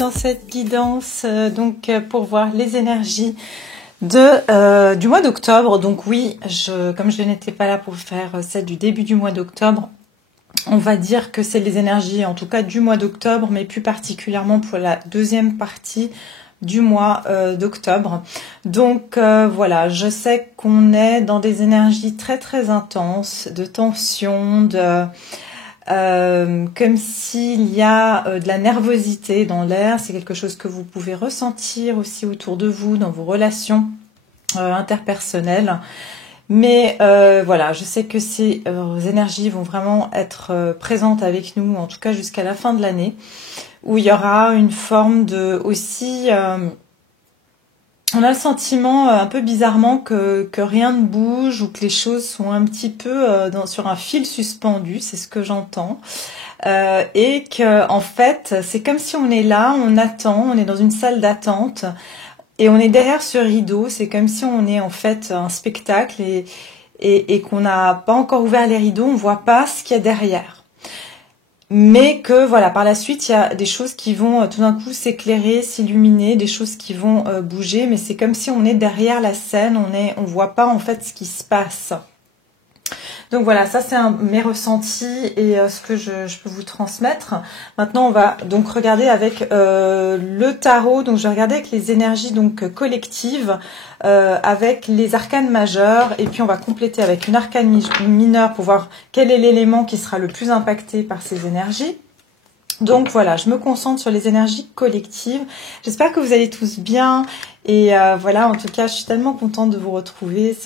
dans cette guidance pour voir les énergies du mois d'octobre. Donc oui, comme je n'étais pas là pour faire celle du début du mois d'octobre, on va dire que c'est les énergies en tout cas du mois d'octobre, mais plus particulièrement pour la deuxième partie du mois d'octobre. Donc voilà, je sais qu'on est dans des énergies très très intenses, de tension, comme s'il y a de la nervosité dans l'air. C'est quelque chose que vous pouvez ressentir aussi autour de vous, dans vos relations interpersonnelles. Mais voilà, je sais que ces énergies vont vraiment être présentes avec nous, en tout cas jusqu'à la fin de l'année, où il y aura une forme de aussi... on a le sentiment un peu bizarrement que rien ne bouge ou que les choses sont un petit peu sur un fil suspendu, c'est ce que j'entends. Et que en fait, c'est comme si on est là, on attend, on est dans une salle d'attente et on est derrière ce rideau. C'est comme si on est en fait un spectacle et qu'on n'a pas encore ouvert les rideaux, on voit pas ce qu'il y a derrière. Mais que voilà, par la suite, il y a des choses qui vont tout d'un coup s'éclairer, s'illuminer, des choses qui vont bouger, mais c'est comme si on est derrière la scène, on voit pas en fait ce qui se passe. Donc voilà, ça c'est mes ressentis et ce que je peux vous transmettre. Maintenant, on va donc regarder avec le tarot. Donc je vais regarder avec les énergies donc collectives, avec les arcanes majeurs, et puis on va compléter avec une arcane mineure pour voir quel est l'élément qui sera le plus impacté par ces énergies. Donc voilà, je me concentre sur les énergies collectives. J'espère que vous allez tous bien. Et voilà, en tout cas, je suis tellement contente de vous retrouver.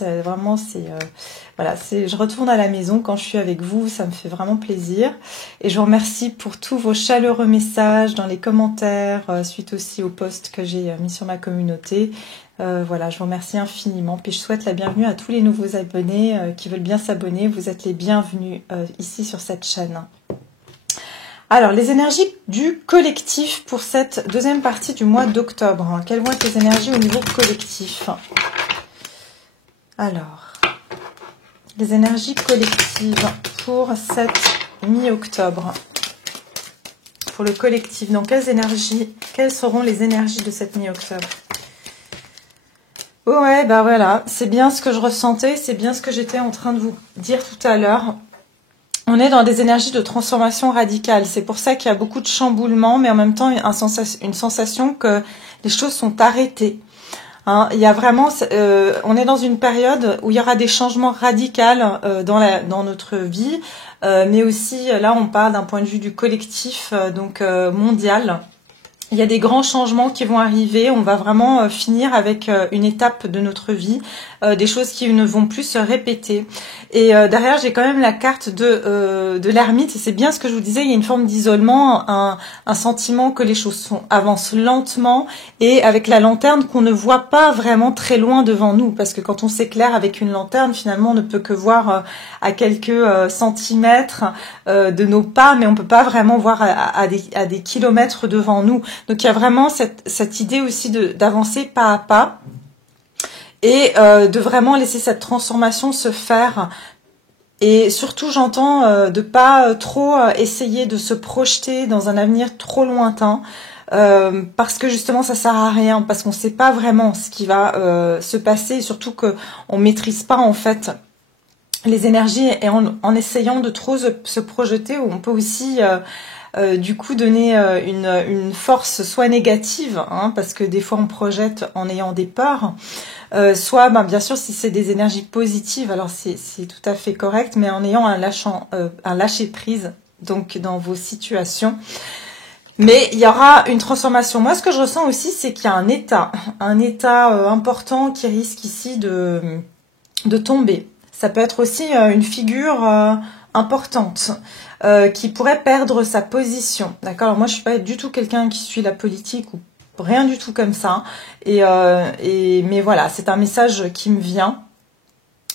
Voilà, je retourne à la maison quand je suis avec vous. Ça me fait vraiment plaisir. Et je vous remercie pour tous vos chaleureux messages dans les commentaires, suite aussi au post que j'ai mis sur ma communauté. Voilà, je vous remercie infiniment. Puis je souhaite la bienvenue à tous les nouveaux abonnés qui veulent bien s'abonner. Vous êtes les bienvenus ici sur cette chaîne. Alors, les énergies du collectif pour cette deuxième partie du mois d'octobre. Quelles vont être les énergies au niveau collectif? Alors, les énergies collectives pour cette mi-octobre. Pour le collectif, donc quelles seront les énergies de cette mi-octobre? Ouais, bah voilà, c'est bien ce que je ressentais, c'est bien ce que j'étais en train de vous dire tout à l'heure. On est dans des énergies de transformation radicale. C'est pour ça qu'il y a beaucoup de chamboulements, mais en même temps une sensation que les choses sont arrêtées. Hein, il y a vraiment, on est dans une période où il y aura des changements radicaux dans notre vie, mais aussi là on parle d'un point de vue du collectif, mondial. Il y a des grands changements qui vont arriver. On va vraiment finir avec une étape de notre vie, des choses qui ne vont plus se répéter. Et derrière, j'ai quand même la carte de l'ermite. Et c'est bien ce que je vous disais, il y a une forme d'isolement, un sentiment que les choses avancent lentement et avec la lanterne qu'on ne voit pas vraiment très loin devant nous. Parce que quand on s'éclaire avec une lanterne, finalement, on ne peut que voir à quelques centimètres de nos pas, mais on peut pas vraiment voir à des kilomètres devant nous. Donc il y a vraiment cette idée aussi d'avancer pas à pas et de vraiment laisser cette transformation se faire. Et surtout, j'entends de pas trop essayer de se projeter dans un avenir trop lointain, parce que justement ça sert à rien, parce qu'on sait pas vraiment ce qui va se passer, et surtout que on maîtrise pas en fait les énergies, et en essayant de trop se projeter, on peut aussi du coup donner une force soit négative, hein, parce que des fois on projette en ayant des peurs, soit bien sûr si c'est des énergies positives, alors c'est tout à fait correct, mais en ayant un lâcher prise donc dans vos situations. Mais il y aura une transformation. Moi ce que je ressens aussi, c'est qu'il y a un état important qui risque ici de tomber. Ça peut être aussi une figure importante qui pourrait perdre sa position. D'accord? Alors moi, je suis pas du tout quelqu'un qui suit la politique ou rien du tout comme ça. Mais voilà, c'est un message qui me vient.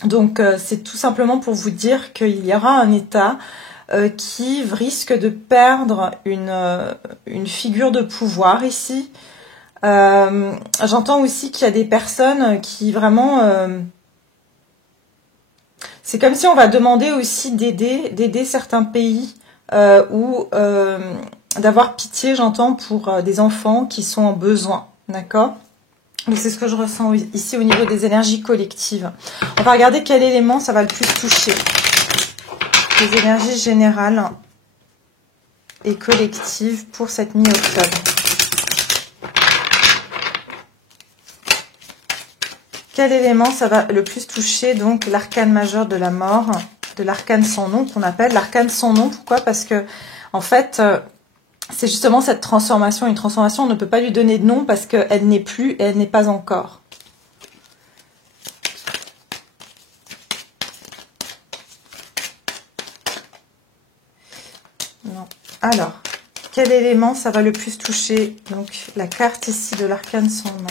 Donc, c'est tout simplement pour vous dire qu'il y aura un état qui risque de perdre une figure de pouvoir ici. J'entends aussi qu'il y a des personnes qui vraiment... c'est comme si on va demander aussi d'aider certains pays où d'avoir pitié, j'entends, pour des enfants qui sont en besoin, d'accord? Donc c'est ce que je ressens ici au niveau des énergies collectives. On va regarder quel élément ça va le plus toucher. Les énergies générales et collectives pour cette mi-octobre. Quel élément ça va le plus toucher? Donc l'arcane majeur de la mort, de l'arcane sans nom qu'on appelle. L'arcane sans nom, pourquoi? Parce que en fait, c'est justement cette transformation. Une transformation, on ne peut pas lui donner de nom parce qu'elle n'est plus et elle n'est pas encore. Non. Alors, quel élément ça va le plus toucher? Donc la carte ici de l'arcane sans nom.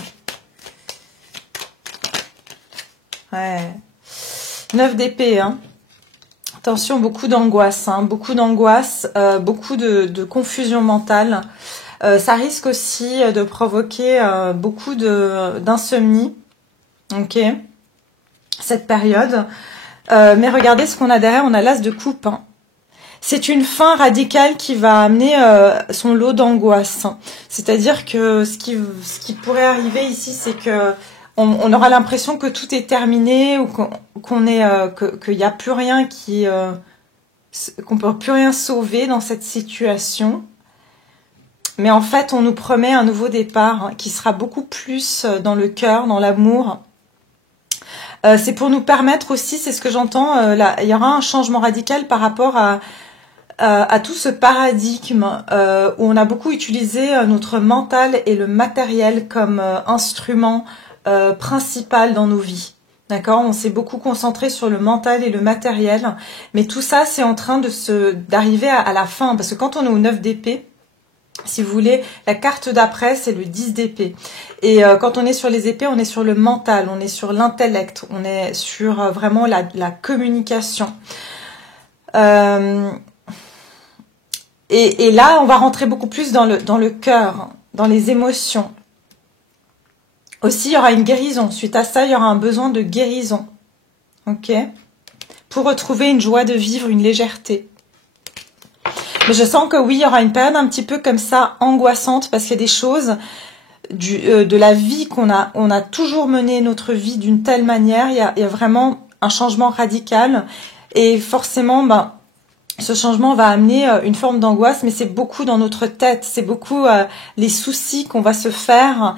Ouais. 9 d'épée, hein. Attention, beaucoup d'angoisse, hein. Beaucoup d'angoisse, beaucoup de confusion mentale. Ça risque aussi de provoquer beaucoup d'insomnie, ok, cette période. Mais regardez ce qu'on a derrière, on a l'as de coupe, hein. C'est une fin radicale qui va amener son lot d'angoisse. C'est-à-dire que ce qui pourrait arriver ici, c'est que on aura l'impression que tout est terminé ou qu'il n'y a plus rien qu'on peut plus rien sauver dans cette situation. Mais en fait, on nous promet un nouveau départ, hein, qui sera beaucoup plus dans le cœur, dans l'amour. C'est pour nous permettre aussi, c'est ce que j'entends, il y aura un changement radical par rapport à tout ce paradigme où on a beaucoup utilisé notre mental et le matériel comme instrument principal dans nos vies. D'accord? On s'est beaucoup concentré sur le mental et le matériel, mais tout ça, c'est en train d'arriver à la fin, parce que quand on est au 9 d'épée, si vous voulez, la carte d'après, c'est le 10 d'épée. Et quand on est sur les épées, on est sur le mental, on est sur l'intellect, on est sur vraiment la communication. Et là, on va rentrer beaucoup plus dans le cœur, dans les émotions. Aussi, il y aura une guérison. Suite à ça, il y aura un besoin de guérison. Ok? Pour retrouver une joie de vivre, une légèreté. Mais je sens que oui, il y aura une période un petit peu comme ça, angoissante, parce qu'il y a des choses de la vie on a toujours mené notre vie d'une telle manière. Il y a vraiment un changement radical. Et forcément, ce changement va amener une forme d'angoisse, mais c'est beaucoup dans notre tête. C'est beaucoup les soucis qu'on va se faire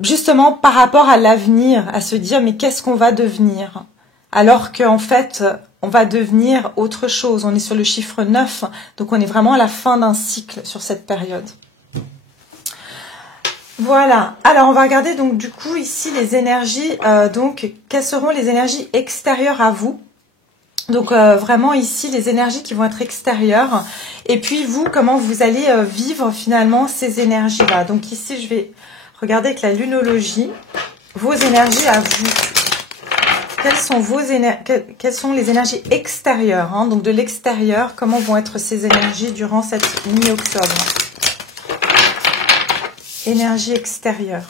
justement par rapport à l'avenir, à se dire mais qu'est-ce qu'on va devenir? Alors qu'en fait, on va devenir autre chose. On est sur le chiffre 9, donc on est vraiment à la fin d'un cycle sur cette période. Voilà, alors on va regarder donc du coup ici les énergies, donc quelles seront les énergies extérieures à vous? Donc vraiment ici les énergies qui vont être extérieures, et puis vous, comment vous allez vivre finalement ces énergies-là. Donc ici je vais regarder avec la lunologie, vos énergies à vous. Quelles sont les énergies extérieures, hein, donc de l'extérieur, comment vont être ces énergies durant cette mi-octobre? Énergie extérieure.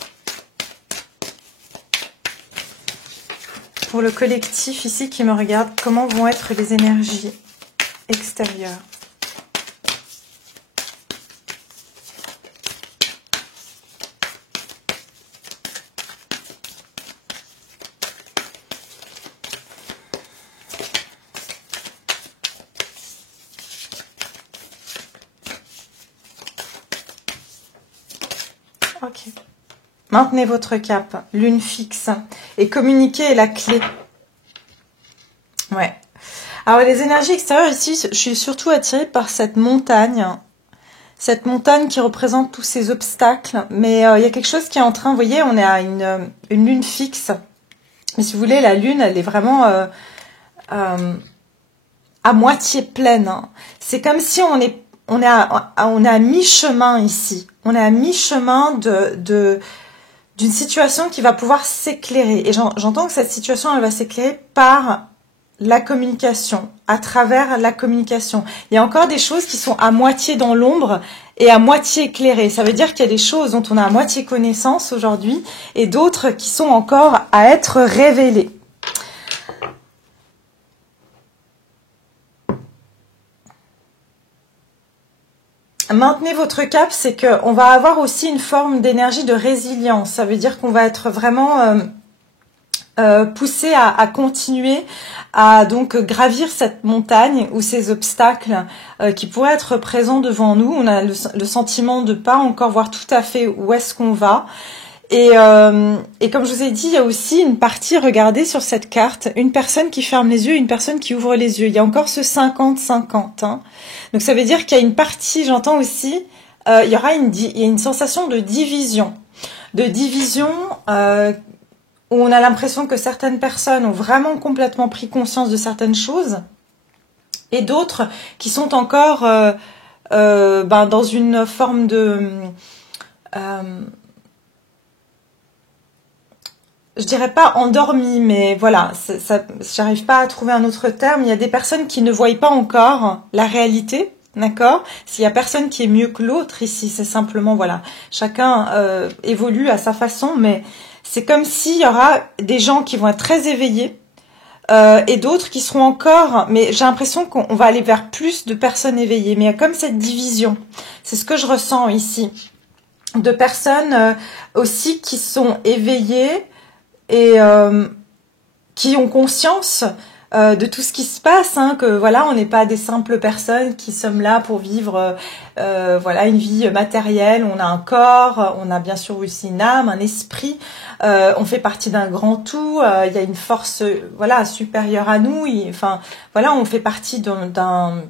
Pour le collectif ici qui me regarde, comment vont être les énergies extérieures? Ok. Maintenez votre cap, lune fixe. Et communiquer est la clé. Ouais. Alors les énergies extérieures ici, je suis surtout attirée par cette montagne. Cette montagne qui représente tous ces obstacles. Mais il y a quelque chose qui est en train, vous voyez, on est à une lune fixe. Mais si vous voulez, la lune, elle est vraiment à moitié pleine. Hein. C'est comme si on est à mi-chemin ici. On est à mi-chemin d'une situation qui va pouvoir s'éclairer. Et j'entends que cette situation, elle va s'éclairer par la communication, à travers la communication. Il y a encore des choses qui sont à moitié dans l'ombre et à moitié éclairées. Ça veut dire qu'il y a des choses dont on a à moitié connaissance aujourd'hui et d'autres qui sont encore à être révélées. maintenez votre cap, c'est qu'on va avoir aussi une forme d'énergie de résilience. Ça veut dire qu'on va être vraiment poussé à continuer à donc gravir cette montagne ou ces obstacles qui pourraient être présents devant nous. On a le sentiment de pas encore voir tout à fait où est-ce qu'on va. Et comme je vous ai dit, il y a aussi une partie, regardez sur cette carte, une personne qui ferme les yeux et une personne qui ouvre les yeux. Il y a encore ce 50-50. Hein. Donc ça veut dire qu'il y a une partie, j'entends aussi, il y a une sensation de division. Où on a l'impression que certaines personnes ont vraiment complètement pris conscience de certaines choses et d'autres qui sont encore dans une forme de... je dirais pas endormi, mais voilà, j'arrive pas à trouver un autre terme. Il y a des personnes qui ne voient pas encore la réalité, d'accord? S'il y a personne qui est mieux que l'autre ici, c'est simplement, voilà, chacun évolue à sa façon, mais c'est comme s'il y aura des gens qui vont être très éveillés et d'autres qui seront encore, mais j'ai l'impression qu'on va aller vers plus de personnes éveillées, mais il y a comme cette division. C'est ce que je ressens ici, de personnes aussi qui sont éveillées, et qui ont conscience de tout ce qui se passe, hein, que voilà, on n'est pas des simples personnes qui sommes là pour vivre voilà, une vie matérielle. On a un corps, on a bien sûr aussi une âme, un esprit, on fait partie d'un grand tout, il y a une force voilà, supérieure à nous, enfin voilà, on fait partie d'un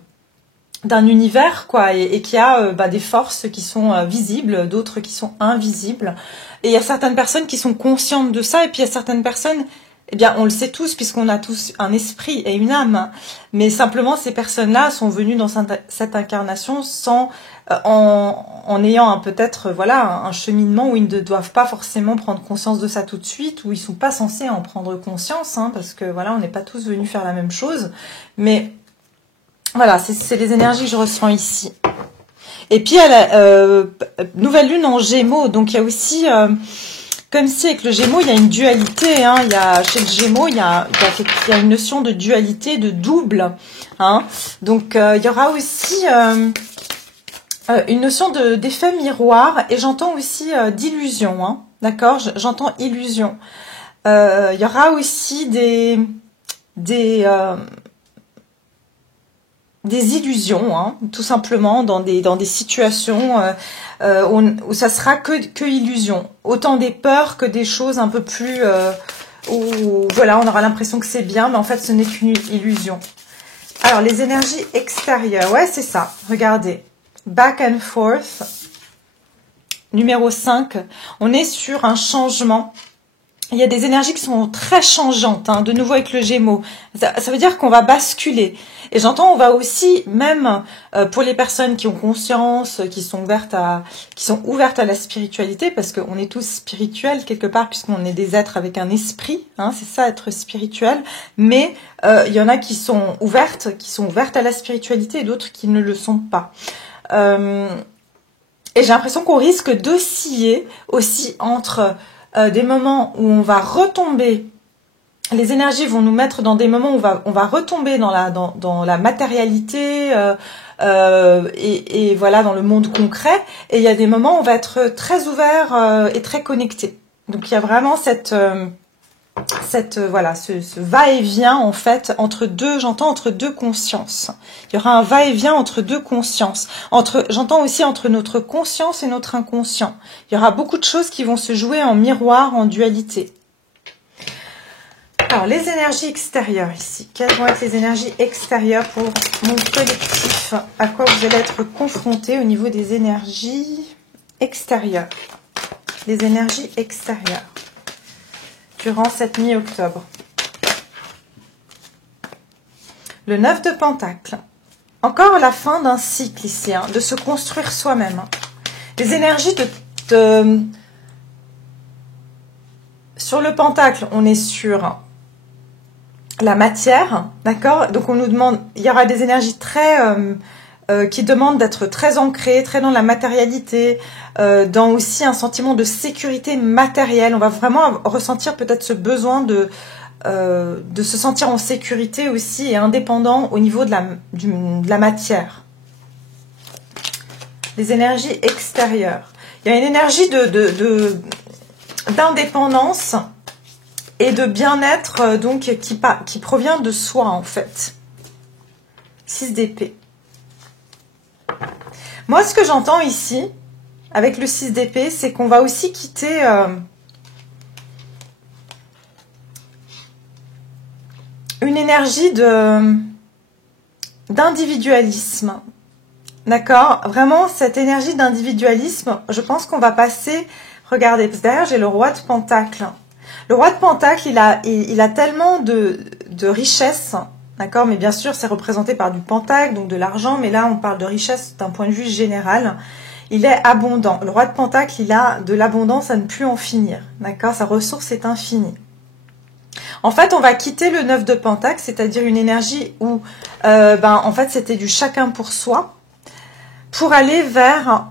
univers quoi, et qui a des forces qui sont visibles, d'autres qui sont invisibles, et il y a certaines personnes qui sont conscientes de ça, et puis il y a certaines personnes, eh bien on le sait tous puisqu'on a tous un esprit et une âme, mais simplement ces personnes-là sont venues dans cette incarnation sans en ayant peut-être voilà un cheminement où ils ne doivent pas forcément prendre conscience de ça tout de suite, où ils sont pas censés en prendre conscience, hein, parce que voilà, on n'est pas tous venus faire la même chose, mais voilà, c'est les énergies que je ressens ici. Et puis, à la nouvelle lune en Gémeaux, donc il y a aussi, comme si avec le Gémeaux, il y a une dualité. Hein, chez le Gémeaux, il y a une notion de dualité, de double. Hein, donc, il y aura aussi une notion d'effet miroir, et j'entends aussi d'illusion. Hein, d'accord, j'entends illusion. Il y aura aussi des illusions, hein, tout simplement, dans des situations où ça sera que illusion. Autant des peurs que des choses un peu plus... où voilà, on aura l'impression que c'est bien, mais en fait, ce n'est qu'une illusion. Alors, les énergies extérieures, ouais, c'est ça. Regardez. Back and forth. Numéro 5. On est sur un changement. Il y a des énergies qui sont très changeantes, hein, de nouveau avec le Gémeaux. Ça veut dire qu'on va basculer. Et j'entends, on va aussi, même pour les personnes qui ont conscience, qui sont ouvertes à la spiritualité, parce qu'on est tous spirituels quelque part, puisqu'on est des êtres avec un esprit, hein, c'est ça, être spirituel. Mais il y en a qui sont ouvertes à la spiritualité, et d'autres qui ne le sont pas. Et j'ai l'impression qu'on risque d'osciller aussi entre des moments où on va retomber, les énergies vont nous mettre dans des moments où on va retomber dans la matérialité et voilà, dans le monde concret, et il y a des moments où on va être très ouvert et très connecté. Donc il y a vraiment voilà, ce va-et-vient en fait entre deux consciences. Il y aura un va-et-vient entre deux consciences. J'entends aussi entre notre conscience et notre inconscient. Il y aura beaucoup de choses qui vont se jouer en miroir, en dualité. Alors, les énergies extérieures ici. Quelles vont être les énergies extérieures pour mon collectif? À quoi vous allez être confrontés au niveau des énergies extérieures? Les énergies extérieures durant cette mi-octobre. Le 9 de Pentacle. Encore la fin d'un cycle ici, hein, de se construire soi-même. Hein. Les énergies sur le Pentacle, on est sur la matière, d'accord? Donc on nous demande, il y aura des énergies très qui demandent d'être très ancrées, très dans la matérialité, dans aussi un sentiment de sécurité matérielle. On va vraiment ressentir peut-être ce besoin de se sentir en sécurité aussi et indépendant au niveau de la matière. des énergies extérieures. Il y a une énergie d'indépendance et de bien-être donc qui provient de soi en fait. 6 d'épée. Moi, ce que j'entends ici, avec le 6 d'épée, c'est qu'on va aussi quitter une énergie d'individualisme. D'accord? Vraiment, cette énergie d'individualisme, je pense qu'on va passer... Regardez, parce que derrière, j'ai le roi de Pentacle. Le roi de Pentacle, il a tellement de richesse, d'accord? Mais bien sûr, c'est représenté par du Pentacle, donc de l'argent, mais là, on parle de richesse d'un point de vue général. Il est abondant. Le roi de Pentacle, il a de l'abondance à ne plus en finir, d'accord? Sa ressource est infinie. En fait, on va quitter le 9 de Pentacle, c'est-à-dire une énergie où, en fait, c'était du chacun pour soi, pour aller vers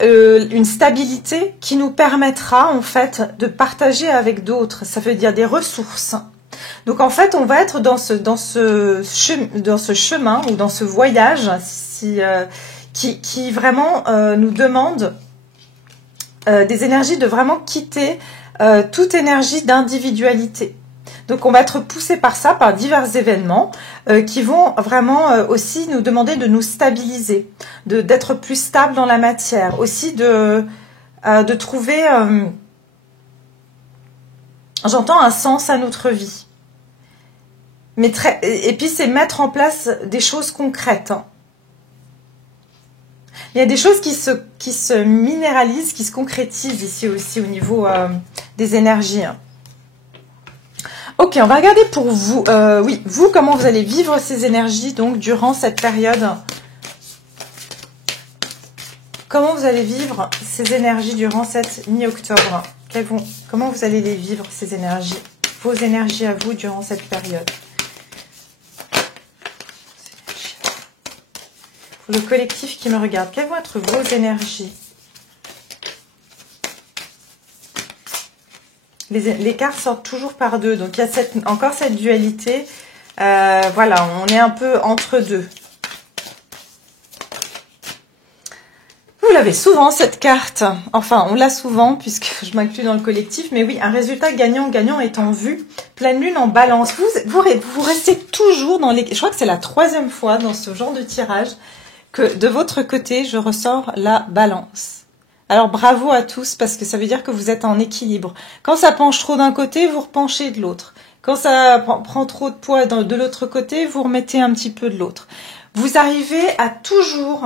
une stabilité qui nous permettra, en fait, de partager avec d'autres. Ça veut dire des ressources. Donc, en fait, on va être dans ce chemin ou dans ce voyage qui vraiment nous demande des énergies de vraiment quitter toute énergie d'individualité. Donc on va être poussé par ça, par divers événements qui vont vraiment aussi nous demander de nous stabiliser, d'être plus stable dans la matière, aussi de trouver, j'entends, un sens à notre vie. Et puis c'est mettre en place des choses concrètes. Hein. Il y a des choses qui se minéralisent, qui se concrétisent ici aussi au niveau des énergies. Hein. Ok, on va regarder pour vous. Oui, vous, comment vous allez vivre ces énergies donc durant cette période. Comment vous allez vivre ces énergies durant cette mi-octobre? Comment vous allez les vivre, ces énergies? Vos énergies à vous durant cette période. Pour le collectif qui me regarde, quelles vont être vos énergies? Les cartes sortent toujours par deux. Donc, il y a encore cette dualité. Voilà, on est un peu entre deux. Vous l'avez souvent, cette carte. Enfin, on l'a souvent, puisque je m'inclus dans le collectif. Mais oui, un résultat gagnant-gagnant est en vue. Pleine lune en balance. Vous restez toujours dans les... Je crois que c'est la 3e fois dans ce genre de tirage que de votre côté, je ressors la balance. Alors bravo à tous parce que ça veut dire que vous êtes en équilibre. Quand ça penche trop d'un côté, vous repenchez de l'autre. Quand ça prend trop de poids de l'autre côté, vous remettez un petit peu de l'autre. Vous arrivez à toujours,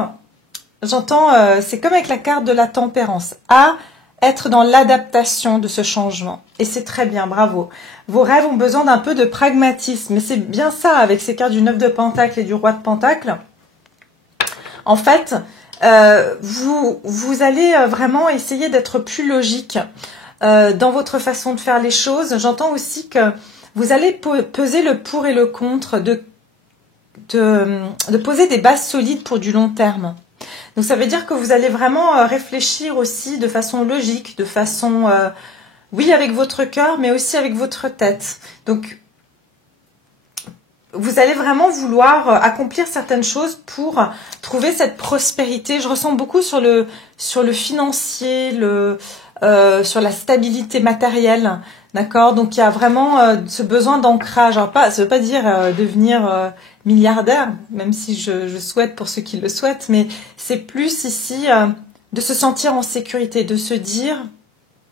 j'entends, c'est comme avec la carte de la tempérance, à être dans l'adaptation de ce changement. Et c'est très bien, bravo. Vos rêves ont besoin d'un peu de pragmatisme. Mais c'est bien ça avec ces cartes du 9 de Pentacle et du roi de Pentacle. En fait... vous allez vraiment essayer d'être plus logique dans votre façon de faire les choses. J'entends aussi que vous allez peser le pour et le contre, de poser des bases solides pour du long terme. Donc ça veut dire que vous allez vraiment réfléchir aussi de façon logique, de façon, oui, avec votre cœur, mais aussi avec votre tête. Donc vous allez vraiment vouloir accomplir certaines choses pour trouver cette prospérité. Je ressens beaucoup sur le financier, sur la stabilité matérielle, d'accord? Donc il y a vraiment ce besoin d'ancrage. Alors ça veut pas dire devenir milliardaire, même si je souhaite pour ceux qui le souhaitent, mais c'est plus ici de se sentir en sécurité, de se dire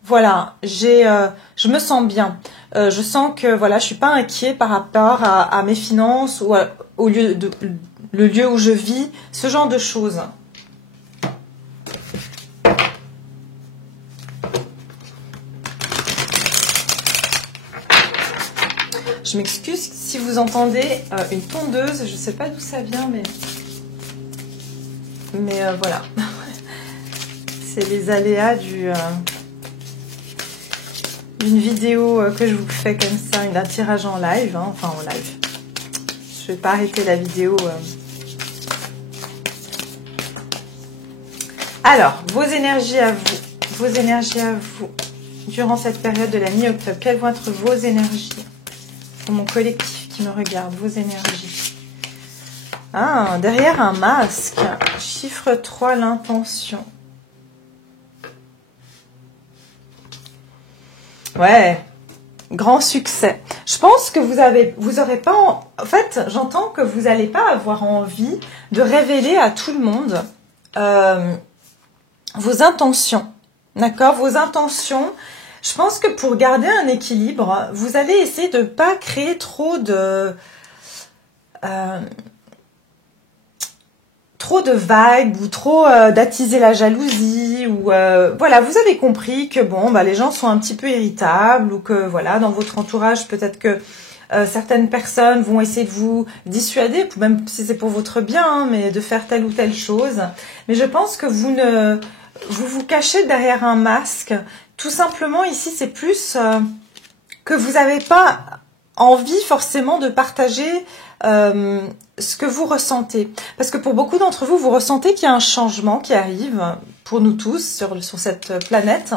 voilà, je me sens bien. Je sens que voilà, je suis pas inquiet par rapport à mes finances ou le lieu où je vis, ce genre de choses. Je m'excuse si vous entendez une tondeuse, je sais pas d'où ça vient, mais voilà. C'est les aléas d'une vidéo que je vous fais comme ça, d'un tirage en live, hein, enfin en live. Je vais pas arrêter la vidéo. Alors, vos énergies à vous, durant cette période de la mi-octobre, quelles vont être vos énergies? Pour mon collectif qui me regarde, vos énergies. Ah, derrière un masque. Chiffre 3, l'intention. Ouais, grand succès. Je pense que vous aurez pas... En fait, j'entends que vous n'allez pas avoir envie de révéler à tout le monde vos intentions. D'accord? Vos intentions. Je pense que pour garder un équilibre, vous allez essayer de ne pas créer trop de vagues ou trop d'attiser la jalousie ou voilà, vous avez compris que bon, bah, les gens sont un petit peu irritables ou que voilà, dans votre entourage, peut-être que certaines personnes vont essayer de vous dissuader, même si c'est pour votre bien, hein, mais de faire telle ou telle chose. Mais je pense que vous cachez derrière un masque. Tout simplement, ici, c'est plus que vous n'avez pas envie forcément de partager ce que vous ressentez. Parce que pour beaucoup d'entre vous, vous ressentez qu'il y a un changement qui arrive pour nous tous sur cette planète.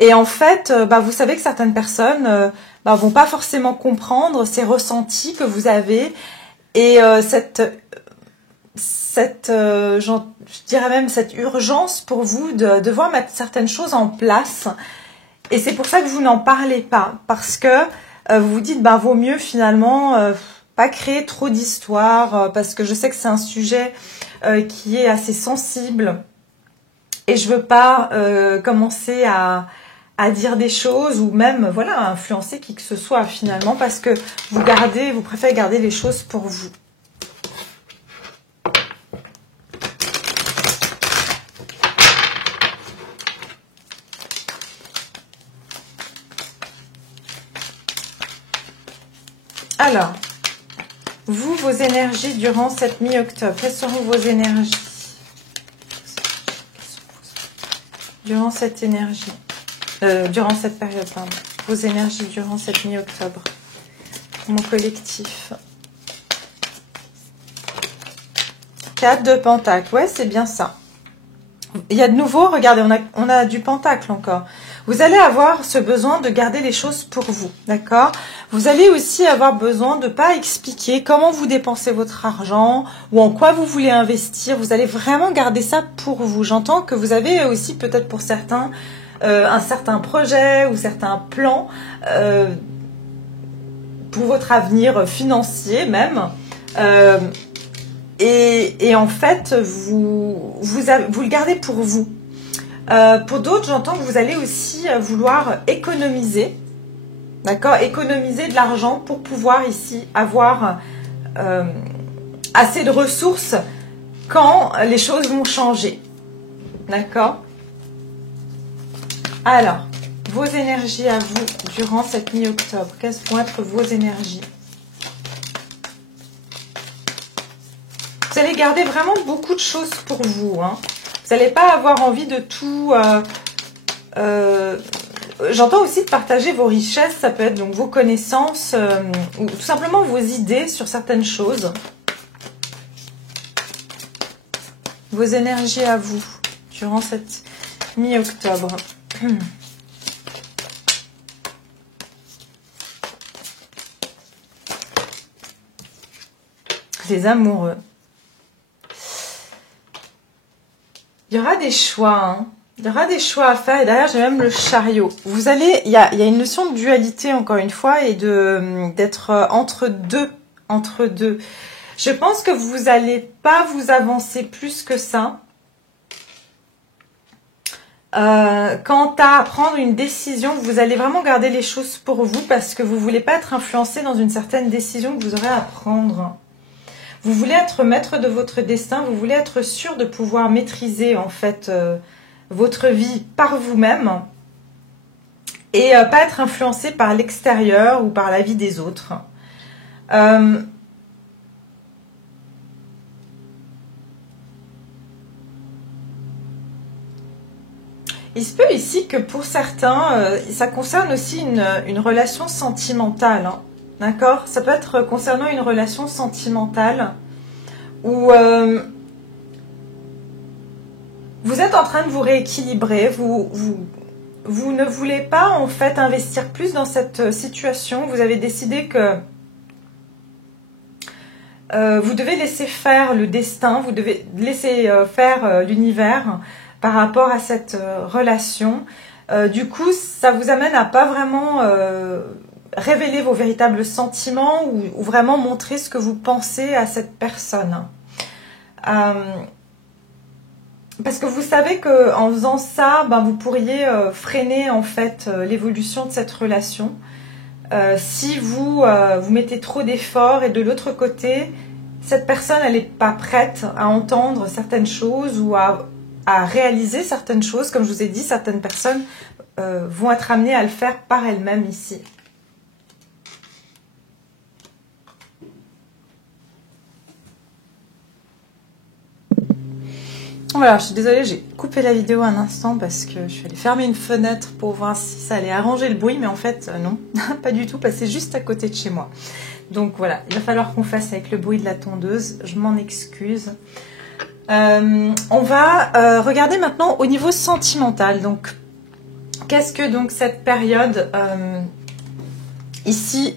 Et en fait, bah, vous savez que certaines personnes vont pas forcément comprendre ces ressentis que vous avez et je dirais même cette urgence pour vous de devoir mettre certaines choses en place. Et c'est pour ça que vous n'en parlez pas. Parce que vous vous dites, vaut mieux finalement pas créer trop d'histoires. Parce que je sais que c'est un sujet qui est assez sensible. Et je veux pas commencer à dire des choses ou même voilà à influencer qui que ce soit finalement. Parce que vous préférez garder les choses pour vous. Alors, vous, vos énergies durant cette mi-octobre, quelles seront vos énergies durant cette durant cette période, pardon. Vos énergies durant cette mi-octobre, mon collectif. 4 de pentacle, ouais, c'est bien ça. Il y a de nouveau, regardez, on a du pentacle encore. Vous allez avoir ce besoin de garder les choses pour vous, d'accord? Vous allez aussi avoir besoin de ne pas expliquer comment vous dépensez votre argent ou en quoi vous voulez investir. Vous allez vraiment garder ça pour vous. J'entends que vous avez aussi peut-être pour certains un certain projet ou certains plans pour votre avenir financier même. Et en fait, vous le gardez pour vous. Pour d'autres, j'entends que vous allez aussi vouloir économiser, d'accord, économiser de l'argent pour pouvoir ici avoir assez de ressources quand les choses vont changer, d'accord. Alors, vos énergies à vous durant cette mi-octobre, quelles vont être vos énergies? Vous allez garder vraiment beaucoup de choses pour vous, hein. Vous n'allez pas avoir envie de tout... j'entends aussi de partager vos richesses, ça peut être donc vos connaissances ou tout simplement vos idées sur certaines choses. Vos énergies à vous durant cette mi-octobre. Les amoureux. Il y aura des choix, hein. Il y aura des choix à faire et derrière j'ai même le chariot. Vous allez, il y a une notion de dualité encore une fois et d'être entre deux. Je pense que vous n'allez pas vous avancer plus que ça. Quant à prendre une décision, vous allez vraiment garder les choses pour vous parce que vous ne voulez pas être influencé dans une certaine décision que vous aurez à prendre. Vous voulez être maître de votre destin, vous voulez être sûr de pouvoir maîtriser en fait votre vie par vous-même et pas être influencé par l'extérieur ou par la vie des autres. Il se peut ici que pour certains, ça concerne aussi une relation sentimentale, hein. D'accord? Ça peut être concernant une relation sentimentale où vous êtes en train de vous rééquilibrer, vous ne voulez pas en fait investir plus dans cette situation, vous avez décidé que Vous devez laisser faire le destin, vous devez laisser faire l'univers par rapport à cette relation. Du coup, ça vous amène à pas vraiment révéler vos véritables sentiments ou vraiment montrer ce que vous pensez à cette personne. Parce que vous savez qu'en faisant ça, ben, vous pourriez freiner en fait l'évolution de cette relation. Si vous vous mettez trop d'efforts et de l'autre côté, cette personne elle n'est pas prête à entendre certaines choses ou à réaliser certaines choses. Comme je vous ai dit, certaines personnes vont être amenées à le faire par elles-mêmes ici. Voilà, je suis désolée, j'ai coupé la vidéo un instant parce que je suis allée fermer une fenêtre pour voir si ça allait arranger le bruit, mais en fait, non, pas du tout, parce que c'est juste à côté de chez moi. Donc voilà, il va falloir qu'on fasse avec le bruit de la tondeuse, je m'en excuse. On va regarder maintenant au niveau sentimental. Donc, qu'est-ce que donc cette période ici,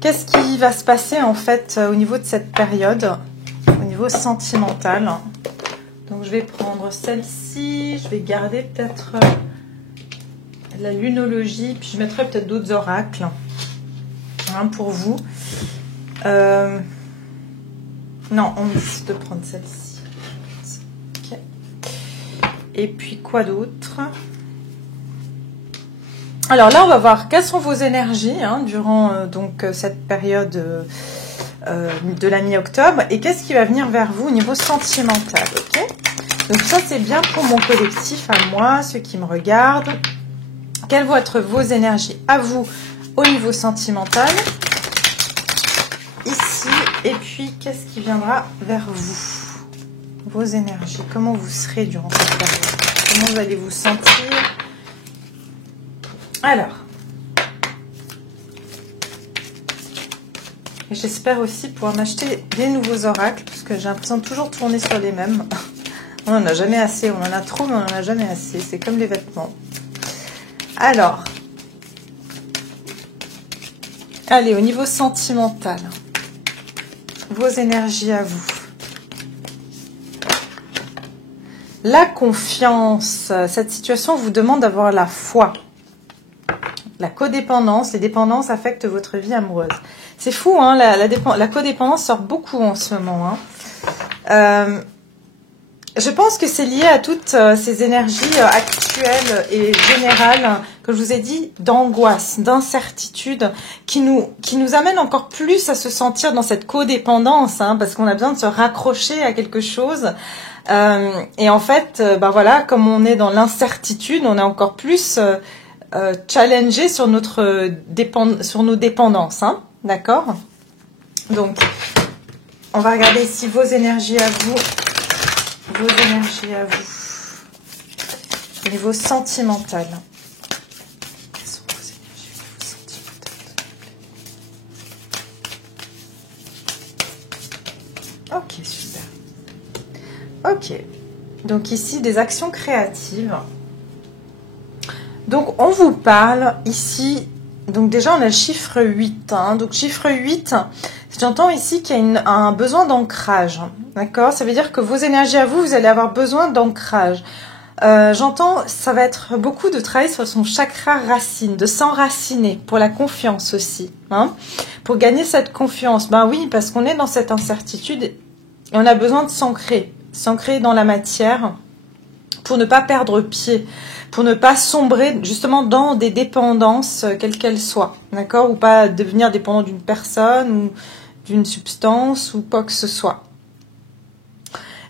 qu'est-ce qui va se passer en fait au niveau de cette période, au niveau sentimental? Donc je vais prendre celle-ci, je vais garder peut-être la lunologie, puis je mettrai peut-être d'autres oracles hein, pour vous. Non, on décide de prendre celle-ci. Okay. Et puis quoi d'autre? Alors là, on va voir quelles sont vos énergies hein, durant donc cette période de la mi-octobre et qu'est-ce qui va venir vers vous au niveau sentimental, ok? Donc ça c'est bien pour mon collectif à moi, ceux qui me regardent. Quelles vont être vos énergies à vous au niveau sentimental ici et puis qu'est-ce qui viendra vers vous, vos énergies, comment vous serez durant cette période, comment vous allez vous sentir. Alors, j'espère aussi pouvoir m'acheter des nouveaux oracles, parce que j'ai l'impression de toujours tourner sur les mêmes. On n'en a jamais assez, on en a trop, mais on n'en a jamais assez. C'est comme les vêtements. Alors, allez, au niveau sentimental, vos énergies à vous. La confiance, cette situation vous demande d'avoir la foi. La codépendance, les dépendances affectent votre vie amoureuse. C'est fou, hein, la codépendance sort beaucoup en ce moment. Hein. Je pense que c'est lié à toutes ces énergies actuelles et générales, que je vous ai dit, d'angoisse, d'incertitude, qui nous amènent encore plus à se sentir dans cette codépendance, hein, parce qu'on a besoin de se raccrocher à quelque chose. Et en fait, ben voilà, comme on est dans l'incertitude, on est encore plus challengé sur nos dépendances. Hein. D'accord? Donc, on va regarder ici vos énergies à vous. Vos énergies à vous. Au niveau sentimental. Quelles sont vos énergies au niveau sentimental? Ok, super. Ok. Donc ici, des actions créatives. Donc, on vous parle ici. Donc déjà, on a le chiffre 8. Hein. Donc, chiffre 8, j'entends ici qu'il y a un besoin d'ancrage. D'accord? Ça veut dire que vos énergies à vous, vous allez avoir besoin d'ancrage. J'entends, ça va être beaucoup de travail sur son chakra racine, de s'enraciner, pour la confiance aussi. Hein, pour gagner cette confiance. Ben oui, parce qu'on est dans cette incertitude et on a besoin de s'ancrer dans la matière pour ne pas perdre pied, pour ne pas sombrer justement dans des dépendances, quelles qu'elles soient. D'accord? Ou pas devenir dépendant d'une personne ou d'une substance ou quoi que ce soit.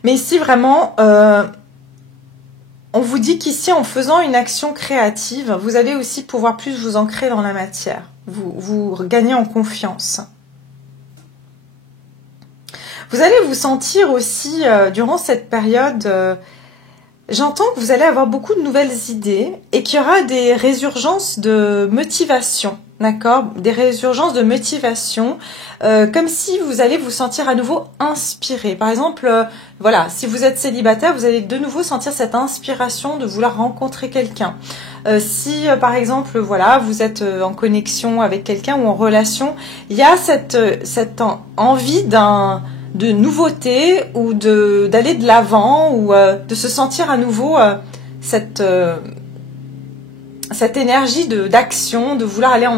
Mais ici, vraiment, on vous dit qu'ici, en faisant une action créative, vous allez aussi pouvoir plus vous ancrer dans la matière. Vous gagnez en confiance. Vous allez vous sentir aussi, durant cette période, j'entends que vous allez avoir beaucoup de nouvelles idées et qu'il y aura des résurgences de motivation. d'accord, des résurgences de motivation, comme si vous allez vous sentir à nouveau inspiré. Par exemple, voilà, si vous êtes célibataire, vous allez de nouveau sentir cette inspiration de vouloir rencontrer quelqu'un. Si, par exemple, voilà, vous êtes en connexion avec quelqu'un ou en relation, il y a cette envie de nouveauté ou d'aller de l'avant ou de se sentir à nouveau cette énergie d'action, de vouloir aller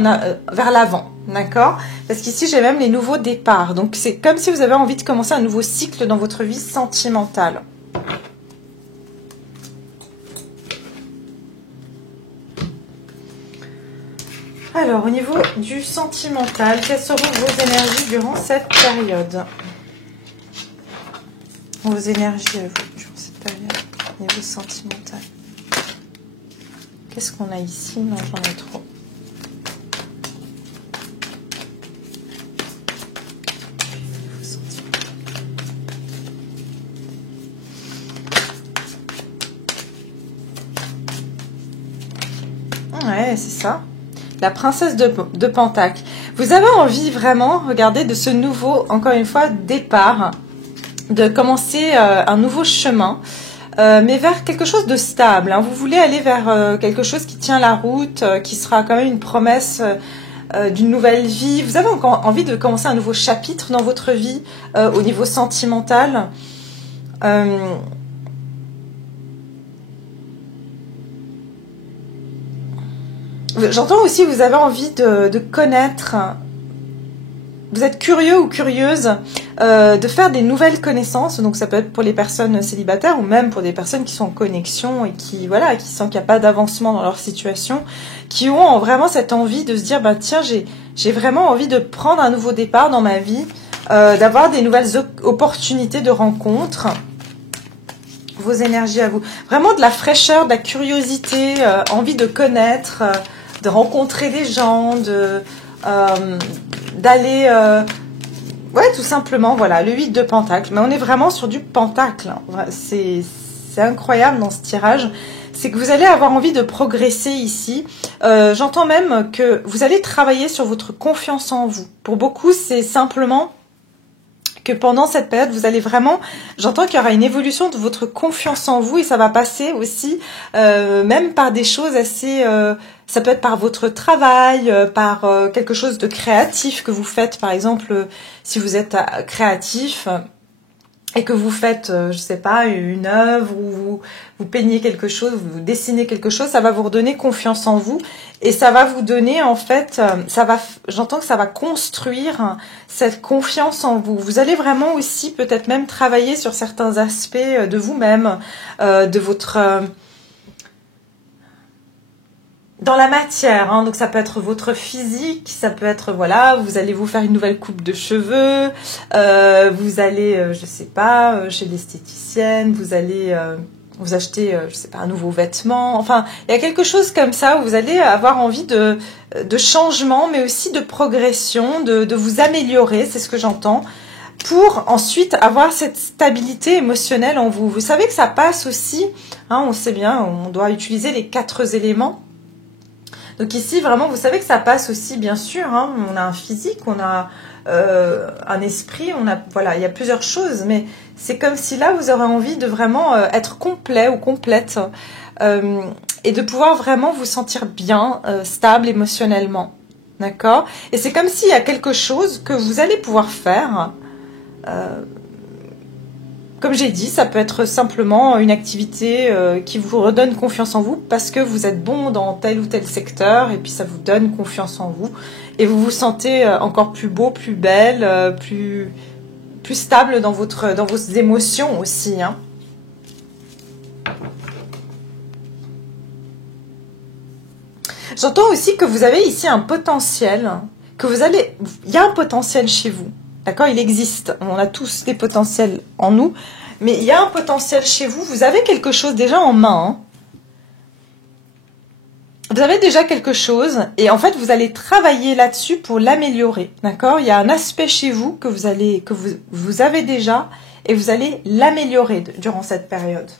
vers l'avant, d'accord? Parce qu'ici, j'ai même les nouveaux départs. Donc, c'est comme si vous avez envie de commencer un nouveau cycle dans votre vie sentimentale. Alors, au niveau du sentimental, quelles seront vos énergies durant cette période? Vos énergies à vous durant cette période, au niveau sentimental. Qu'est-ce qu'on a ici? Non, j'en ai trop. Ouais, c'est ça. La princesse de Pentacle. Vous avez envie vraiment, regardez, de ce nouveau, encore une fois, départ, de commencer un nouveau chemin. Mais vers quelque chose de stable. Hein. Vous voulez aller vers quelque chose qui tient la route, qui sera quand même une promesse d'une nouvelle vie. Vous avez encore envie de commencer un nouveau chapitre dans votre vie au niveau sentimental. J'entends aussi que vous avez envie de connaître. Vous êtes curieux ou curieuse de faire des nouvelles connaissances. Donc ça peut être pour les personnes célibataires ou même pour des personnes qui sont en connexion et qui sentent qu'il n'y a pas d'avancement dans leur situation, qui ont vraiment cette envie de se dire bah tiens, j'ai vraiment envie de prendre un nouveau départ dans ma vie, d'avoir des nouvelles opportunités de rencontres. Vos énergies à vous. Vraiment de la fraîcheur, de la curiosité, envie de connaître, de rencontrer des gens, d'aller ouais, tout simplement, voilà, le 8 de Pentacle. Mais on est vraiment sur du Pentacle. Hein. C'est incroyable dans ce tirage. C'est que vous allez avoir envie de progresser ici. J'entends même que vous allez travailler sur votre confiance en vous. Pour beaucoup, c'est simplement que pendant cette période, vous allez vraiment... J'entends qu'il y aura une évolution de votre confiance en vous et ça va passer aussi même par des choses assez... ça peut être par votre travail, par quelque chose de créatif que vous faites. Par exemple, si vous êtes créatif et que vous faites, je sais pas, une œuvre ou vous peignez quelque chose, vous dessinez quelque chose, ça va vous redonner confiance en vous et ça va vous donner en fait, j'entends que ça va construire cette confiance en vous. Vous allez vraiment aussi peut-être même travailler sur certains aspects de vous-même, de votre dans la matière, hein, donc ça peut être votre physique, ça peut être, voilà, vous allez vous faire une nouvelle coupe de cheveux, vous allez, je sais pas, chez l'esthéticienne, vous allez vous acheter, je sais pas, un nouveau vêtement, enfin, il y a quelque chose comme ça où vous allez avoir envie de changement, mais aussi de progression, de vous améliorer, c'est ce que j'entends, pour ensuite avoir cette stabilité émotionnelle en vous. Vous savez que ça passe aussi, hein, on sait bien, on doit utiliser les 4 éléments. Donc ici, vraiment, vous savez que ça passe aussi, bien sûr, hein, on a un physique, on a un esprit, voilà, il y a plusieurs choses, mais c'est comme si là, vous aurez envie de vraiment être complet ou complète et de pouvoir vraiment vous sentir bien, stable émotionnellement, d'accord? Et c'est comme s'il y a quelque chose que vous allez pouvoir faire. Comme j'ai dit, ça peut être simplement une activité qui vous redonne confiance en vous parce que vous êtes bon dans tel ou tel secteur et puis ça vous donne confiance en vous et vous vous sentez encore plus beau, plus belle, plus stable dans vos émotions aussi. Hein. J'entends aussi que vous avez ici un potentiel, il y a un potentiel chez vous. D'accord, il existe. On a tous des potentiels en nous, mais il y a un potentiel chez vous. Vous avez quelque chose déjà en main. Hein. Vous avez déjà quelque chose et en fait, vous allez travailler là-dessus pour l'améliorer. D'accord, il y a un aspect chez vous que vous avez déjà et vous allez l'améliorer durant cette période.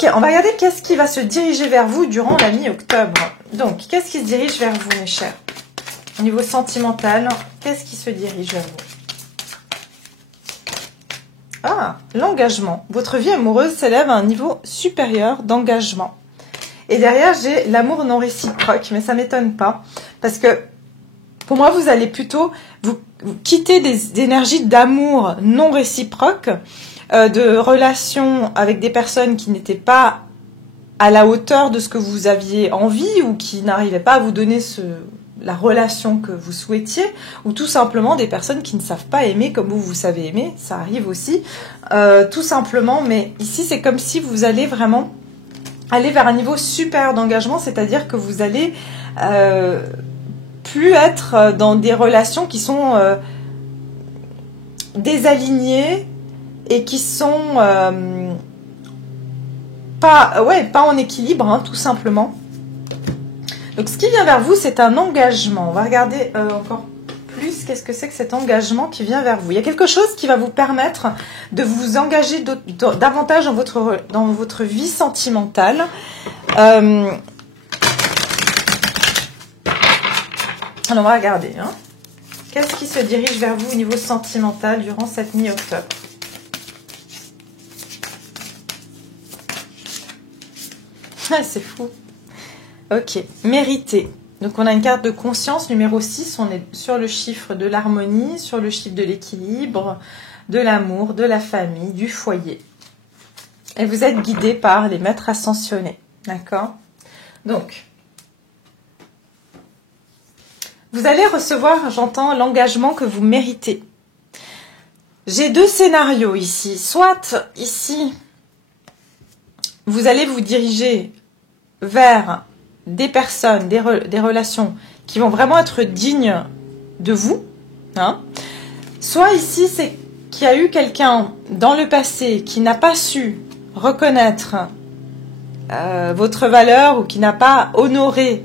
Ok, on va regarder qu'est-ce qui va se diriger vers vous durant la mi-octobre. Donc, qu'est-ce qui se dirige vers vous, mes chers? Au niveau sentimental, qu'est-ce qui se dirige vers vous? Ah, l'engagement. Votre vie amoureuse s'élève à un niveau supérieur d'engagement. Et derrière, j'ai l'amour non réciproque, mais ça ne m'étonne pas. Parce que, pour moi, vous allez plutôt vous quitter des énergies d'amour non réciproque, de relations avec des personnes qui n'étaient pas à la hauteur de ce que vous aviez envie ou qui n'arrivaient pas à vous donner la relation que vous souhaitiez, ou tout simplement des personnes qui ne savent pas aimer comme vous savez aimer, ça arrive aussi, tout simplement. Mais ici, c'est comme si vous allez vraiment aller vers un niveau supérieur d'engagement, c'est-à-dire que vous allez plus être dans des relations qui sont désalignées et qui sont pas en équilibre, hein, tout simplement. Donc, ce qui vient vers vous, c'est un engagement. On va regarder encore plus qu'est-ce que c'est que cet engagement qui vient vers vous. Il y a quelque chose qui va vous permettre de vous engager davantage dans votre vie sentimentale. Alors, on va regarder. Hein. Qu'est-ce qui se dirige vers vous au niveau sentimental durant cette mi-octobre? Ah, c'est fou. Ok, mérité. Donc, on a une carte de conscience numéro 6. On est sur le chiffre de l'harmonie, sur le chiffre de l'équilibre, de l'amour, de la famille, du foyer. Et vous êtes guidé par les maîtres ascensionnés. D'accord? Donc, vous allez recevoir, j'entends, l'engagement que vous méritez. J'ai deux scénarios ici. Soit, ici, vous allez vous diriger vers des personnes, des relations qui vont vraiment être dignes de vous. Hein. Soit ici, c'est qu'il y a eu quelqu'un dans le passé qui n'a pas su reconnaître votre valeur ou qui n'a pas honoré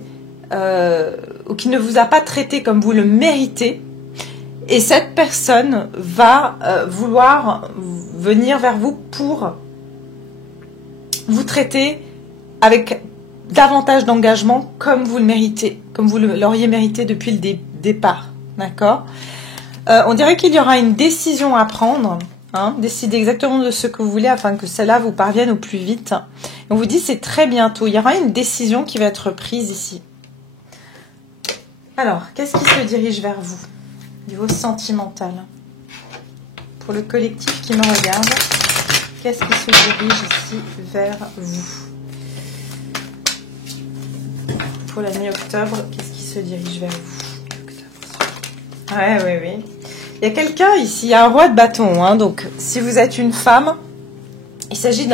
ou qui ne vous a pas traité comme vous le méritez. Et cette personne va vouloir venir vers vous pour vous traiter avec davantage d'engagement comme vous le méritez, comme vous l'auriez mérité depuis le départ. D'accord? On dirait qu'il y aura une décision à prendre. Hein, décidez exactement de ce que vous voulez afin que cela vous parvienne au plus vite. On vous dit c'est très bientôt. Il y aura une décision qui va être prise ici. Alors, qu'est-ce qui se dirige vers vous? Niveau sentimental. Pour le collectif qui me regarde, qu'est-ce qui se dirige ici vers vous? Pour la mi-octobre, qu'est-ce qui se dirige vers vous? Oui. Il y a quelqu'un ici, il y a un roi de bâton. Hein, donc, si vous êtes une femme, il s'agit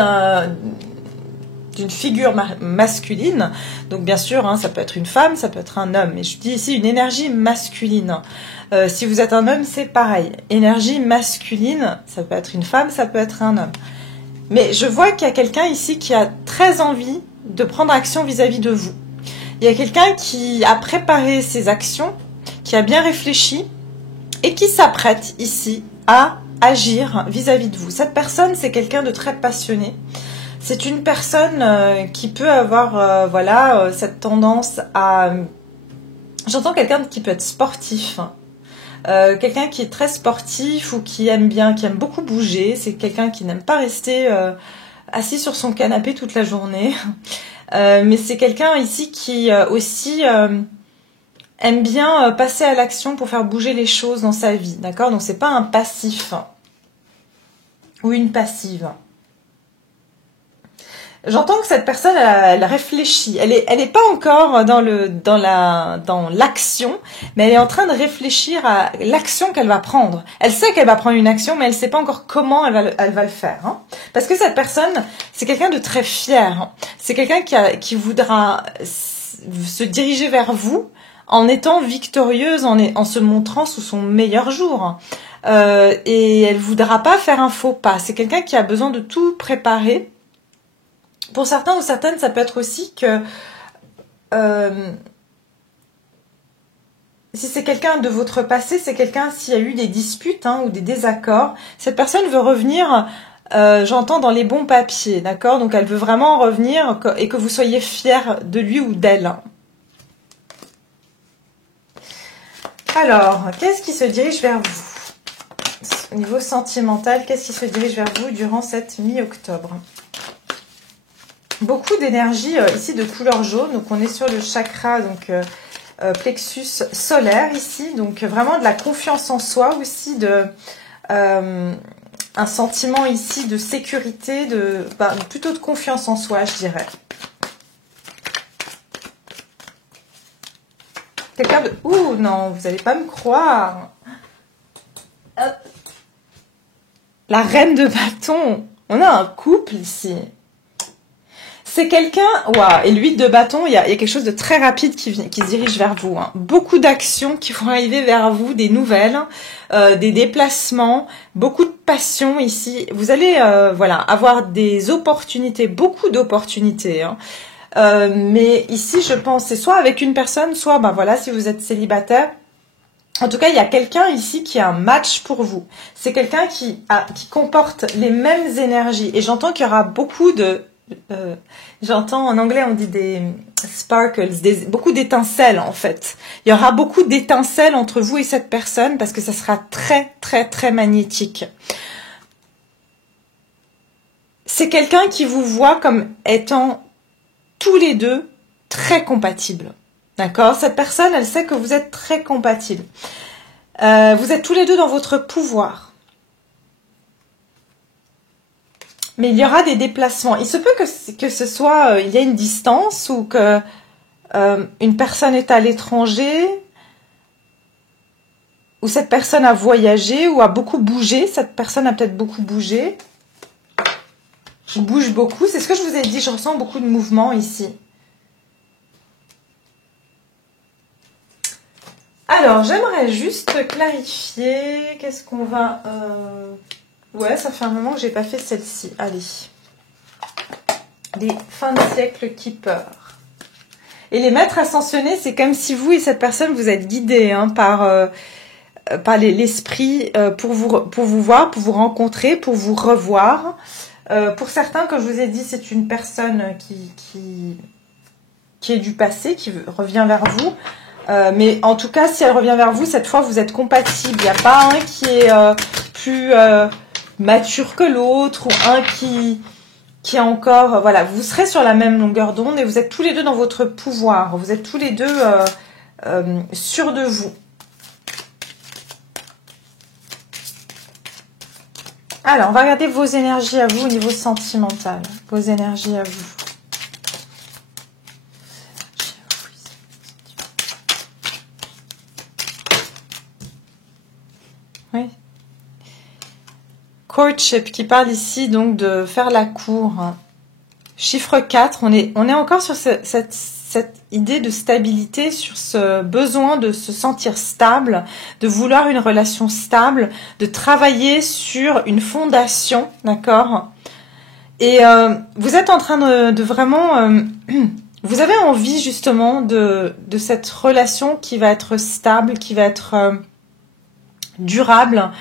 d'une figure masculine. Donc, bien sûr, hein, ça peut être une femme, ça peut être un homme. Mais je dis ici une énergie masculine. Si vous êtes un homme, c'est pareil. Énergie masculine, ça peut être une femme, ça peut être un homme. Mais je vois qu'il y a quelqu'un ici qui a très envie de prendre action vis-à-vis de vous. Il y a quelqu'un qui a préparé ses actions, qui a bien réfléchi et qui s'apprête ici à agir vis-à-vis de vous. Cette personne, c'est quelqu'un de très passionné. C'est une personne qui peut avoir cette tendance à... J'entends quelqu'un qui peut être sportif. Quelqu'un qui est très sportif ou qui aime beaucoup bouger. C'est quelqu'un qui n'aime pas rester assis sur son canapé toute la journée. Mais c'est quelqu'un ici qui aussi aime bien passer à l'action pour faire bouger les choses dans sa vie, d'accord? Donc c'est pas un passif ou une passive. J'entends que cette personne, elle réfléchit. Elle est pas encore dans l'action, mais elle est en train de réfléchir à l'action qu'elle va prendre. Elle sait qu'elle va prendre une action, mais elle sait pas encore comment elle va le faire. Hein. Parce que cette personne, c'est quelqu'un de très fier. Hein. C'est quelqu'un qui voudra se diriger vers vous en étant victorieuse, en se montrant sous son meilleur jour. Et elle voudra pas faire un faux pas. C'est quelqu'un qui a besoin de tout préparer. Pour certains ou certaines, ça peut être aussi que si c'est quelqu'un de votre passé, c'est quelqu'un, s'il y a eu des disputes ou des désaccords, cette personne veut revenir j'entends dans les bons papiers, d'accord? Donc elle veut vraiment revenir et que vous soyez fiers de lui ou d'elle. Alors, qu'est-ce qui se dirige vers vous? Au niveau sentimental, qu'est-ce qui se dirige vers vous durant cette mi-octobre? Beaucoup d'énergie ici de couleur jaune, donc on est sur le chakra, donc plexus solaire ici, donc vraiment de la confiance en soi aussi, de un sentiment ici de sécurité, plutôt de confiance en soi, je dirais. Quelqu'un de... Ouh, non, vous n'allez pas me croire. Hop. La reine de bâton. On a un couple ici. C'est quelqu'un... Waouh. Et l'huile de bâton, il y a quelque chose de très rapide qui se dirige vers vous. Hein. Beaucoup d'actions qui vont arriver vers vous, des nouvelles, des déplacements, beaucoup de passion ici. Vous allez voilà, avoir des opportunités, beaucoup d'opportunités. Hein. Mais ici, je pense, c'est soit avec une personne, soit ben voilà, si vous êtes célibataire. En tout cas, il y a quelqu'un ici qui a un match pour vous. C'est quelqu'un qui comporte les mêmes énergies. Et j'entends qu'il y aura beaucoup de... j'entends en anglais, on dit des sparkles, beaucoup d'étincelles en fait. Il y aura beaucoup d'étincelles entre vous et cette personne parce que ça sera très, très, très magnétique. C'est quelqu'un qui vous voit comme étant tous les deux très compatibles. D'accord? Cette personne, elle sait que vous êtes très compatibles. Vous êtes tous les deux dans votre pouvoir. Mais il y aura des déplacements. Il se peut que ce soit, il y a une distance ou que une personne est à l'étranger, ou cette personne a voyagé ou a beaucoup bougé. Cette personne a peut-être beaucoup bougé. Ou bouge beaucoup. C'est ce que je vous ai dit. Je ressens beaucoup de mouvement ici. Alors, j'aimerais juste clarifier. Qu'est-ce qu'on va... Ouais, ça fait un moment que j'ai pas fait celle-ci. Allez. Les fins de siècle keepers. Et les maîtres ascensionnés, c'est comme si vous et cette personne, vous êtes guidés hein, par l'esprit pour vous voir, pour vous rencontrer, pour vous revoir. Pour certains, comme je vous ai dit, c'est une personne qui est du passé, qui revient vers vous. Mais en tout cas, si elle revient vers vous, cette fois, vous êtes compatibles. Il n'y a pas un qui est plus mature que l'autre ou un qui est encore... voilà, vous serez sur la même longueur d'onde et vous êtes tous les deux dans votre pouvoir. Vous êtes tous les deux sûrs de vous. Alors, on va regarder vos énergies à vous au niveau sentimental. Vos énergies à vous. Oui. Courtship qui parle ici donc de faire la cour. Chiffre 4, on est encore sur cette idée de stabilité, sur ce besoin de se sentir stable, de vouloir une relation stable, de travailler sur une fondation, d'accord? Et vous êtes en train de vraiment... vous avez envie justement de cette relation qui va être stable, qui va être durable,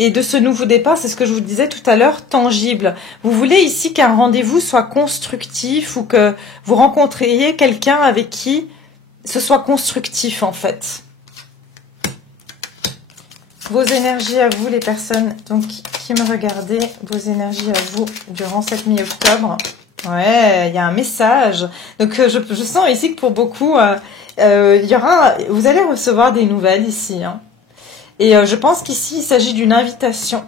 et de ce nouveau départ, c'est ce que je vous disais tout à l'heure, tangible. Vous voulez ici qu'un rendez-vous soit constructif ou que vous rencontriez quelqu'un avec qui ce soit constructif en fait. Vos énergies à vous, les personnes donc, qui me regardaient, vos énergies à vous durant cette mi-octobre. Ouais, il y a un message. Donc je sens ici que pour beaucoup, vous allez recevoir des nouvelles ici, hein. Et je pense qu'ici, il s'agit d'une invitation.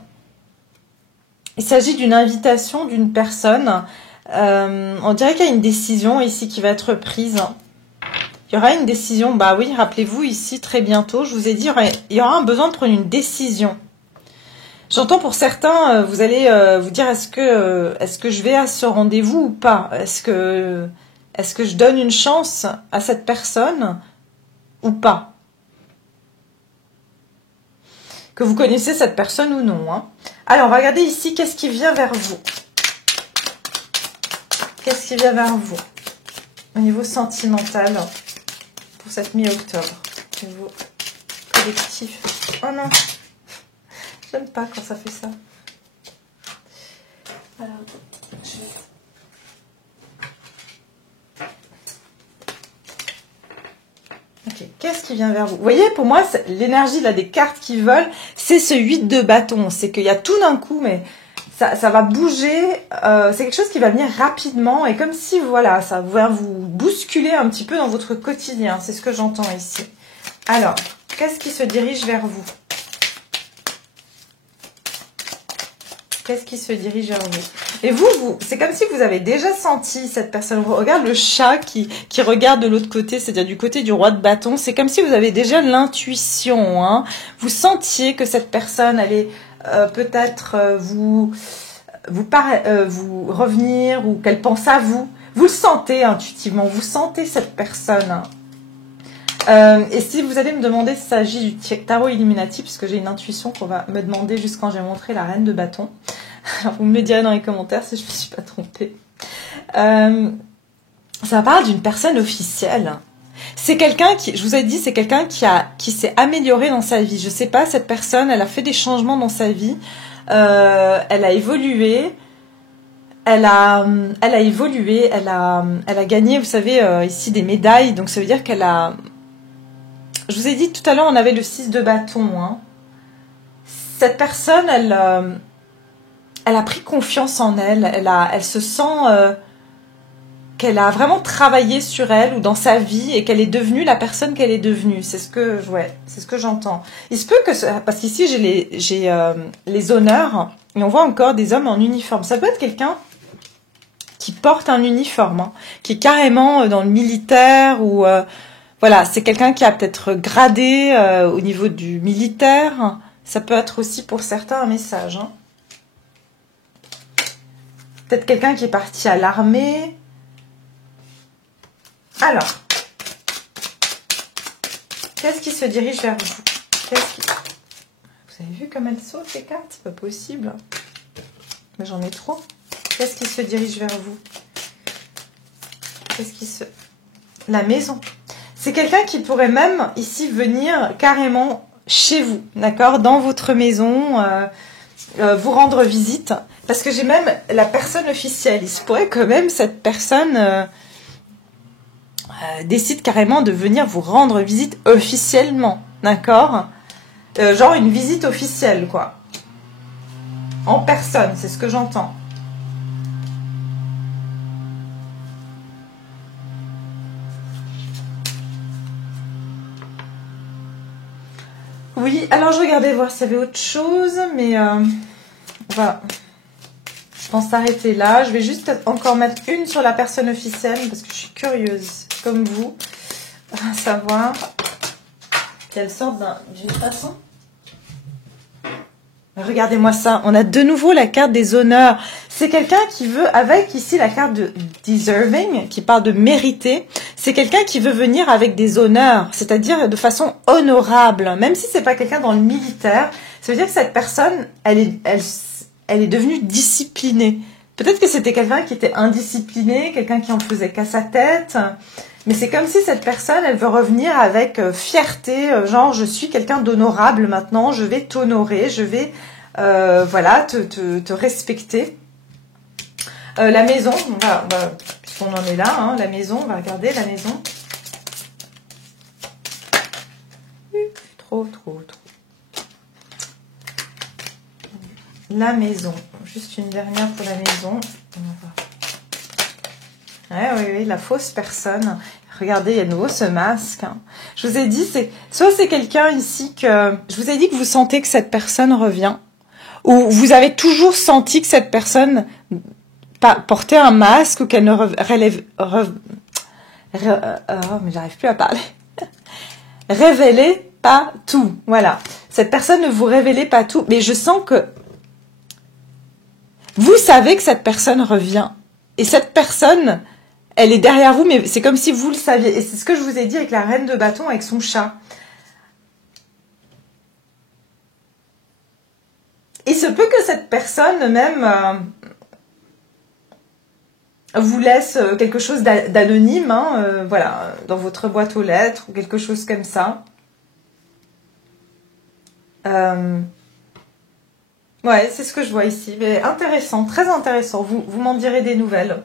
Il s'agit d'une invitation d'une personne. On dirait qu'il y a une décision ici qui va être prise. Il y aura une décision. Bah oui, rappelez-vous ici très bientôt, je vous ai dit, il y aura un besoin de prendre une décision. J'entends pour certains, vous allez vous dire, est-ce que je vais à ce rendez-vous ou pas? Est-ce que je donne une chance à cette personne ou pas? Que vous connaissez cette personne ou non. Hein. Alors, on va regarder ici, qu'est-ce qui vient vers vous? Qu'est-ce qui vient vers vous? Au niveau sentimental, pour cette mi-octobre. Au niveau collectif. Oh non, j'aime pas quand ça fait ça. Alors, je vais... Ok, qu'est-ce qui vient vers vous? Vous voyez, pour moi, l'énergie là des cartes qui volent, c'est ce 8 de bâton. C'est qu'il y a tout d'un coup, mais ça va bouger. C'est quelque chose qui va venir rapidement et comme si, voilà, ça va vous bousculer un petit peu dans votre quotidien. C'est ce que j'entends ici. Alors, qu'est-ce qui se dirige vers vous? Qu'est-ce qui se dirige vers vous? Et vous, c'est comme si vous avez déjà senti cette personne. Regarde le chat qui regarde de l'autre côté, c'est-à-dire du côté du roi de bâton. C'est comme si vous avez déjà l'intuition. Hein. Vous sentiez que cette personne allait peut-être vous revenir ou qu'elle pense à vous. Vous le sentez intuitivement, vous sentez cette personne. Et si vous allez me demander s'il s'agit du tarot Illuminati, puisque j'ai une intuition qu'on va me demander juste quand j'ai montré la reine de bâton. Alors vous me direz dans les commentaires si je ne me suis pas trompée. Ça parle d'une personne officielle. C'est quelqu'un qui, je vous ai dit, c'est quelqu'un qui s'est amélioré dans sa vie. Je ne sais pas, cette personne, elle a fait des changements dans sa vie. Elle a évolué. Elle a évolué. Elle a gagné, vous savez, ici des médailles. Donc ça veut dire qu'elle a... Je vous ai dit tout à l'heure, on avait le 6 de bâton. Hein. Cette personne, elle a pris confiance en elle. Elle se sent qu'elle a vraiment travaillé sur elle ou dans sa vie et qu'elle est devenue la personne qu'elle est devenue. C'est ce que j'entends. Il se peut que... Parce qu'ici, j'ai les honneurs et on voit encore des hommes en uniforme. Ça peut être quelqu'un qui porte un uniforme, hein, qui est carrément dans le militaire ou... Voilà, c'est quelqu'un qui a peut-être gradé au niveau du militaire. Ça peut être aussi pour certains un message. Hein. Peut-être quelqu'un qui est parti à l'armée. Alors, qu'est-ce qui se dirige vers vous? Vous avez vu comme elles sautent les cartes? C'est pas possible. Mais j'en ai trop. Qu'est-ce qui se dirige vers vous? La maison. C'est quelqu'un qui pourrait même ici venir carrément chez vous, d'accord, dans votre maison, vous rendre visite. Parce que j'ai même la personne officielle. Il se pourrait que même cette personne décide carrément de venir vous rendre visite officiellement, d'accord, genre une visite officielle, quoi. En personne, c'est ce que j'entends. Oui, alors je regardais voir s'il y avait autre chose, mais on va, je pense, s'arrêter là. Je vais juste encore mettre une sur la personne officielle, parce que je suis curieuse, comme vous, à savoir qu'elle sort d'une façon. Regardez-moi ça, on a de nouveau la carte des honneurs. C'est quelqu'un qui veut, avec ici la carte de deserving, qui parle de mériter, c'est quelqu'un qui veut venir avec des honneurs, c'est-à-dire de façon honorable, même si c'est pas quelqu'un dans le militaire. Ça veut dire que cette personne, elle est devenue disciplinée. Peut-être que c'était quelqu'un qui était indiscipliné, quelqu'un qui en faisait qu'à sa tête, mais c'est comme si cette personne, elle veut revenir avec fierté, genre je suis quelqu'un d'honorable maintenant, je vais t'honorer, je vais voilà, te respecter. La maison, puisqu'on en est là, hein, la maison, on va regarder la maison. Trop. La maison, juste une dernière pour la maison. Oui, la fausse personne. Regardez, il y a de nouveau ce masque. Hein. Je vous ai dit, soit c'est quelqu'un ici que... Je vous ai dit que vous sentez que cette personne revient. Ou vous avez toujours senti que cette personne portait un masque ou qu'elle ne mais j'arrive plus à parler. Révélez pas tout. Voilà. Cette personne ne vous révélait pas tout. Mais je sens que vous savez que cette personne revient. Et cette personne... Elle est derrière vous, mais c'est comme si vous le saviez. Et c'est ce que je vous ai dit avec la reine de bâton, avec son chat. Il se peut que cette personne même vous laisse quelque chose d'anonyme, hein, voilà, dans votre boîte aux lettres ou quelque chose comme ça. Ouais, c'est ce que je vois ici. Mais intéressant, très intéressant. Vous m'en direz des nouvelles.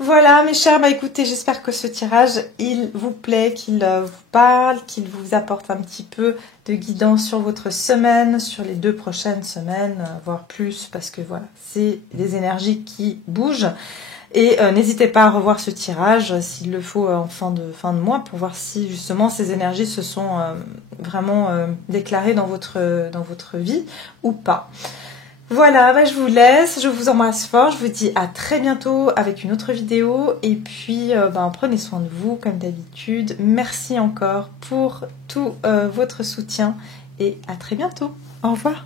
Voilà, mes chers, bah écoutez, j'espère que ce tirage, il vous plaît, qu'il vous parle, qu'il vous apporte un petit peu de guidance sur votre semaine, sur les 2 prochaines semaines, voire plus, parce que voilà, c'est des énergies qui bougent. Et n'hésitez pas à revoir ce tirage s'il le faut en fin de mois pour voir si justement ces énergies se sont vraiment déclarées dans votre vie ou pas. Voilà, bah, je vous laisse, je vous embrasse fort, je vous dis à très bientôt avec une autre vidéo et puis prenez soin de vous comme d'habitude. Merci encore pour tout votre soutien et à très bientôt. Au revoir.